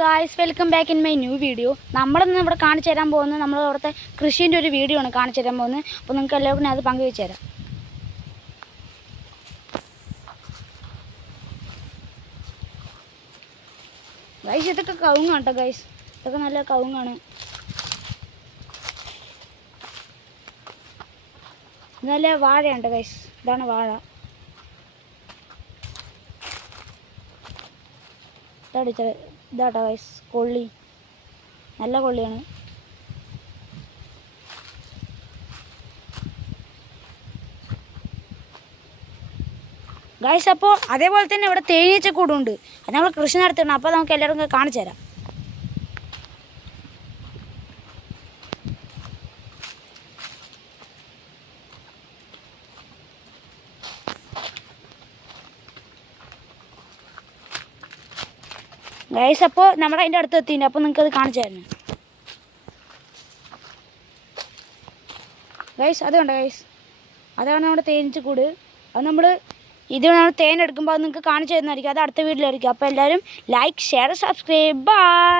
Guys, welcome back in my new video. നമ്മളിന്ന് ഇവിടെ കാണിച്ചു തരാൻ പോകുന്നത് നമ്മൾ അവിടുത്തെ കൃഷീൻ്റെ ഒരു വീഡിയോ ആണ് കാണിച്ചു തരാൻ പോകുന്നത്. അപ്പോൾ നിങ്ങൾക്ക് എല്ലാവർക്കും അത് പങ്കുവെച്ച് തരാം. ഗൈസ്, ഇതൊക്കെ കവുങ്ങാണ് കേട്ടോ ഗൈസ്. ഇതൊക്കെ നല്ല കവുങ്ങാണ്. നല്ല വാഴയുണ്ട് ഗൈസ്. ഇതാണ് വാഴ. ഇതാട്ടോ ഗൈസ് കൊള്ളി. നല്ല കൊള്ളിയാണ്. ഗൈസ്, അപ്പോൾ അതേപോലെ തന്നെ ഇവിടെ തേനീച്ചക്കൂടുണ്ട്. അത് നമ്മൾ കൃഷി നടത്തണം. അപ്പോൾ നമുക്ക് എല്ലാവർക്കും കാണിച്ചു തരാം. ഗൈസ്, അപ്പോൾ നമ്മുടെ അതിൻ്റെ അടുത്ത് എത്തിയിട്ടുണ്ട്. അപ്പോൾ നിങ്ങൾക്കത് കാണിച്ചു തരണം. ഗൈസ്, അത് കണ്ടോ ഗൈസ്, അതാണ് നമ്മുടെ തേനീച്ചക്കൂട്. അത് നമ്മൾ തേൻ എടുക്കുമ്പോൾ അത് നിങ്ങൾക്ക് കാണിച്ചു തരുന്നതായിരിക്കും. അത് അടുത്ത വീട്ടിലായിരിക്കും. അപ്പോൾ എല്ലാവരും ലൈക്ക്, ഷെയർ, സബ്സ്ക്രൈബ്. ബൈ.